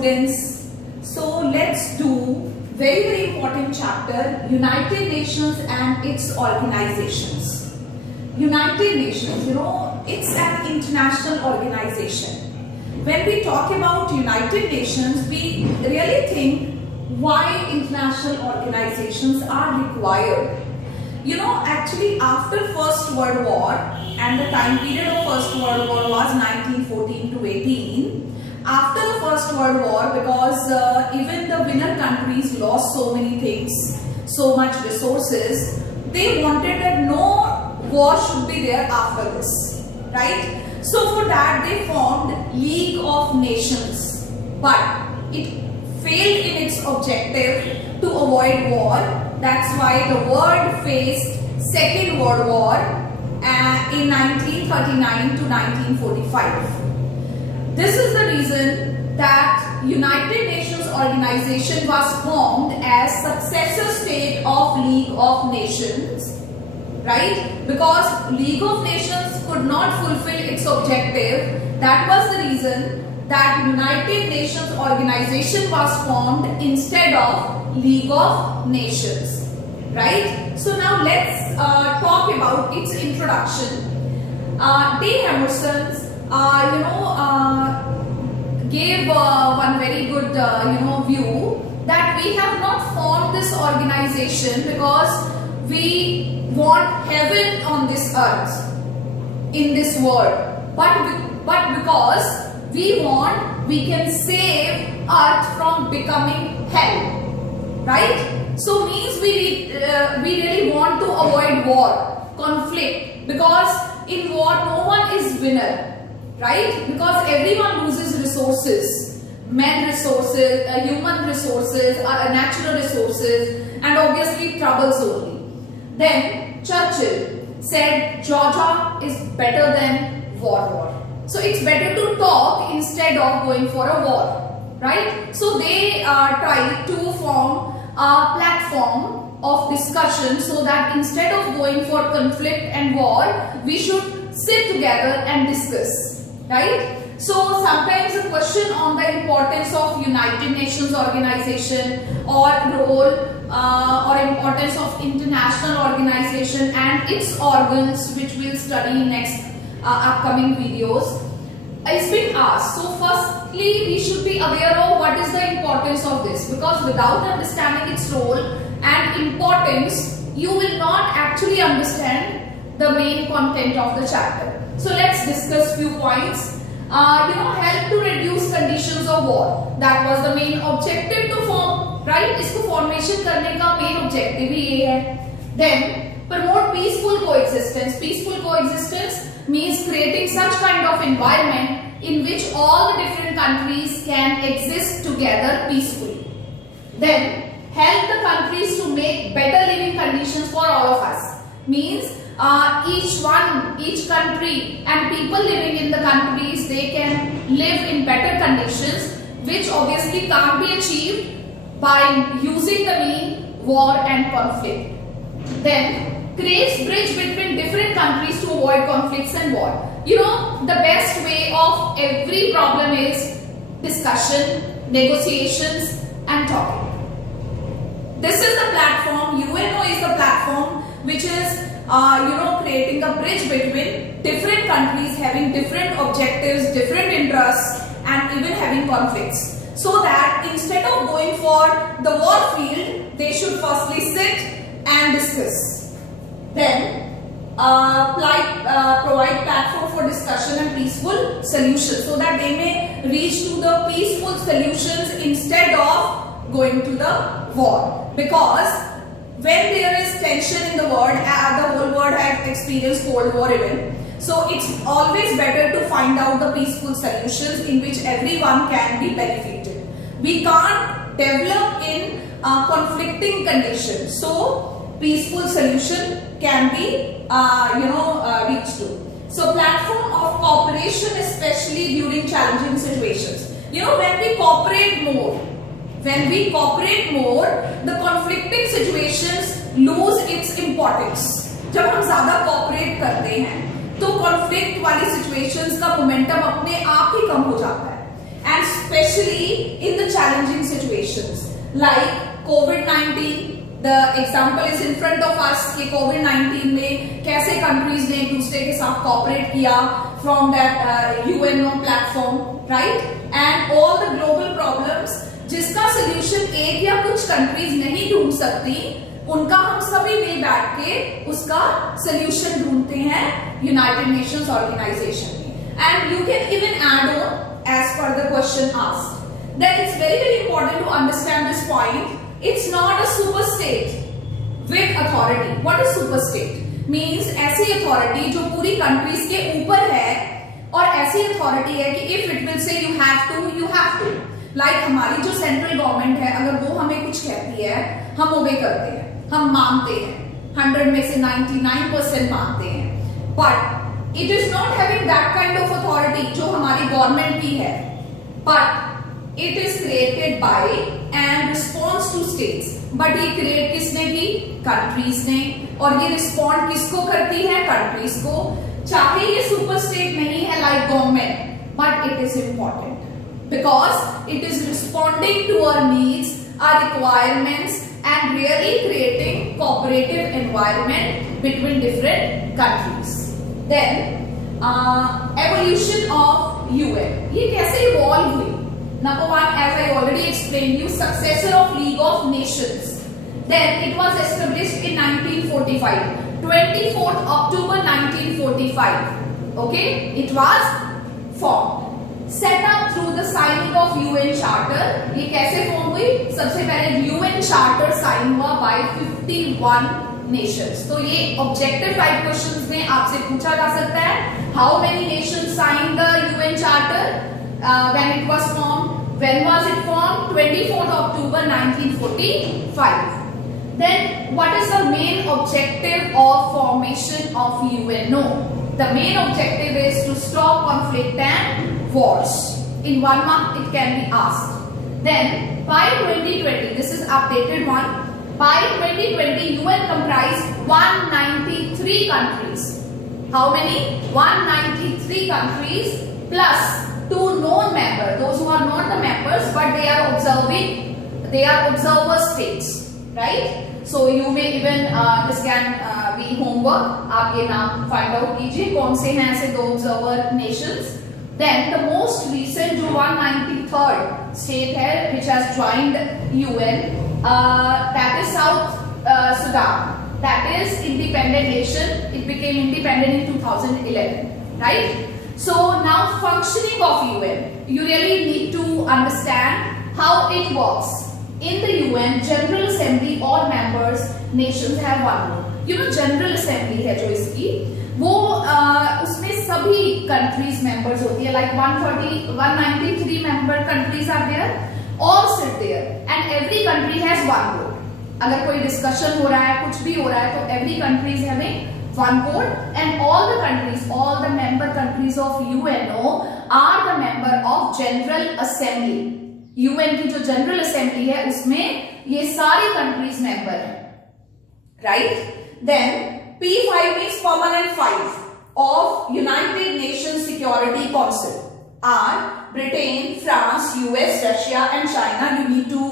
students. So let's do very important chapter, United Nations and its organizations. United Nations, it's an international organization. When we talk about United Nations, we really think why international organizations are required. Actually after First World War, and the time period of First World War was 1914 to 18. After the First World War, because even the winner countries lost so many things, so much resources, they wanted that no war should be there after this, right? So for that they formed League of Nations, but it failed in its objective to avoid war. That's why the world faced Second World War in 1939 to 1945. This is the reason that United Nations organization was formed as successor state of League of Nations, right? Because League of Nations could not fulfill its objective. That was the reason that United Nations organization was formed instead of League of Nations, right? So now let's talk about its introduction. D. Emerson, gave one very good, view that we have not formed this organization because we want heaven on this earth, in this world, but because we can save earth from becoming hell, right? So means we really want to avoid war, conflict, because in war no one is winner, right? Because everyone loses resources, men resources, human resources, natural resources, and obviously troubles only. Then Churchill said Georgia is better than war. So it's better to talk instead of going for a war, right? So they tried to form a platform of discussion so that instead of going for conflict and war, we should sit together and discuss, right? So sometimes a question on the importance of United Nations organization or role or importance of international organization and its organs, which we'll study in next upcoming videos, is been asked. So firstly, we should be aware of what is the importance of this, because without understanding its role and importance, you will not actually understand the main content of the chapter. So let's discuss few points. Help to reduce conditions of war. That was the main objective to form, right? इसको formation करने का main objective ही ये है. Then promote peaceful coexistence. Peaceful coexistence means creating such kind of environment in which all the different countries can exist together peacefully. Then help the countries to make better living conditions for all of us. Means each country and people living in the countries, they can live in better conditions, which obviously can't be achieved by using the mean war and conflict. Then creates bridge between different countries to avoid conflicts and war. The best way of every problem is discussion, negotiations and talking. This is the platform, UNO is the platform which is creating a bridge between different countries having different objectives, different interests and even having conflicts. So that instead of going for the war field, they should firstly sit and discuss. Then provide platform for discussion and peaceful solutions so that they may reach to the peaceful solutions instead of going to the war. Because when there is tension in the world, the whole world has experienced Cold War even. So it's always better to find out the peaceful solutions in which everyone can be benefited. We can't develop in conflicting conditions. So peaceful solution can be reached to. So platform of cooperation, especially during challenging situations. When we cooperate more, the conflicting situations lose its importance. जब हम ज़्यादा cooperate करते हैं, तो conflict वाली situations का momentum अपने आप ही कम हो जाता है. and especially in the challenging situations like COVID-19. The example is in front of us कि COVID-19 में कैसे countries ने एक दूसरे के साथ cooperate किया from that UNO platform, right? And all the global problems जिसका solution एक या कुछ countries नहीं ढूंढ सकती, उनका हम सभी मिल बैठ के उसका solution ढूंढते हैं United Nations Organization में. And you can even add on as per the question asked. Then it's very very important to understand this point. It's not a super state with authority. What is super state? Means ऐसी authority जो पूरी countries के ऊपर है और ऐसी authority है कि if it will say you have to, you have to. Like हमारी जो central government है, अगर वो हमें कुछ कहती है, हम obey करते हैं, हम मानते हैं, 100 में से 99% मानते हैं. But it is not having that kind of authority जो हमारी government की है. But it is created by and responds to states. But ये create किसने की? Countries ने. और ये respond किसको करती है? Countries को. चाहे ये super state नहीं है like government, but it is important because it is responding to our needs, our requirements, and really creating cooperative environment between different countries. Then evolution of UN. ये कैसे evolve हुई? Number one, as I already explained you, successor of League of Nations. Then it was established in 1945, 24th October 1945. Okay, it was formed. Set up through the signing of UN Charter. ये कैसे form हुई? सबसे पहले UN Charter sign हुआ by 51 nations. तो ये objective type questions में आपसे पूछा जा सकता है. How many nations signed the UN Charter? When it was formed. When was it formed? 24th October 1945. Then what is the main objective of formation of UNO? The main objective is to stop conflict and wars. In 1 month it can be asked. Then by 2020, this is updated one. By 2020 UN comprised 193 countries. How many? 193 countries plus 2 known members, those who are not the members but they are observer states, right? So you may even this can be homework. आप ये नाम find out कीजिए कौन से हैं ऐसे 2 observer nations. Then the most recent जो 193rd state है which has joined UN, that is South Sudan. That is independent nation. It became independent in 2011, right? So now functioning of UN, you really need to understand how it works. In the UN, General Assembly, all members nations have one vote. You know General Assembly है जो इसकी, वो उसमें सभी countries members होती है. Like 193 member countries are there, all sit there, and every country has one vote. अगर कोई discussion हो रहा है, कुछ भी हो रहा है, तो every country is having one vote, and all the countries, all the member countries of UNO are the member of General Assembly. UN की जो General Assembly है उसमें ये सारी countries member हैं, right? Then P5 is permanent 5 of United Nations Security Council are Britain, France, US, Russia and China. You need to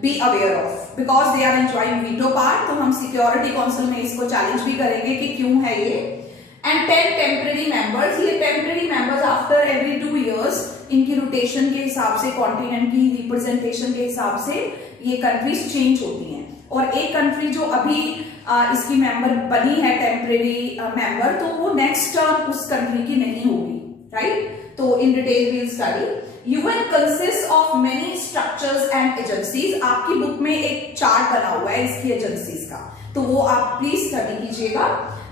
be aware of because they are enjoying veto power. तो हम security council में इसको challenge भी करेंगे कि क्यों है ये. And 10 temporary members. ये temporary members after every 2 years इनकी रोटेशन के हिसाब से, कॉन्टिनेंट की रिप्रेजेंटेशन के हिसाब से ये कंट्रीज चेंज होती हैं. और एक कंट्री जो अभी इसकी मेंबर बनी है टेम्पररी मेंबर, तो वो नेक्स्ट टर्म उस कंट्री की नहीं होगी, राइट? तो in detail we'll study. UN consists of many structures and agencies. आपकी बुक में एक चार्ट बना हुआ है इसकी एजेंसीज का, तो वो आप प्लीज स्टडी कीजिएगा.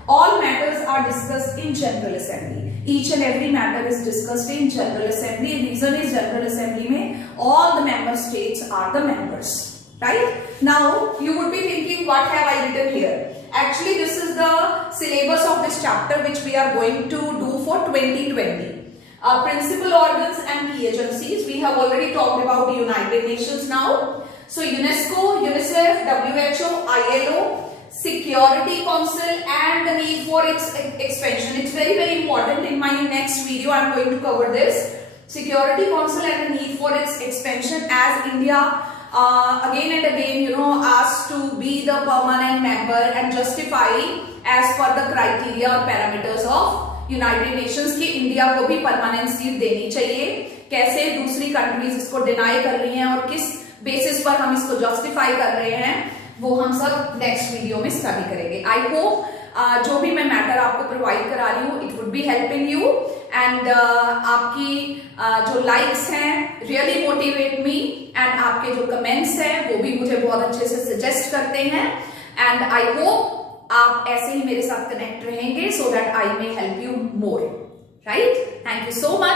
All matters are discussed in General Assembly. Each and every matter is discussed in General Assembly. Reason is General Assembly में all the member states are the members, right? Now you would be thinking, what have I written here? Actually, this is the syllabus of this chapter which we are going to do for 2020. Principal organs and key agencies. We have already talked about United Nations now. So UNESCO, UNICEF, WHO, ILO, Security Council and the need for its expansion. It's very very important. In my next video I am going to cover this. Security Council and the need for its expansion, as India again and again, asked to be the permanent member and justify as per the criteria और parameters of United Nations कि India को भी permanent seat देनी चाहिए। कैसे दूसरी countries इसको deny कर रही हैं और किस बेसिस पर हम इसको जस्टिफाई कर रहे हैं, वो हम सब नेक्स्ट वीडियो में स्टडी करेंगे। आई होप जो भी मैं मैटर आपको प्रोवाइड करा रही हूँ, it would be helping you, and आपकी जो लाइक्स हैं रियली मोटिवेट मी, एंड आपके जो कमेंट्स हैं वो भी मुझे बहुत अच्छे से सजेस्ट करते हैं, एंड आई होप आप ऐसे ही मेरे साथ कनेक्ट रहेंगे so that I may help you more, right? Thank you so much.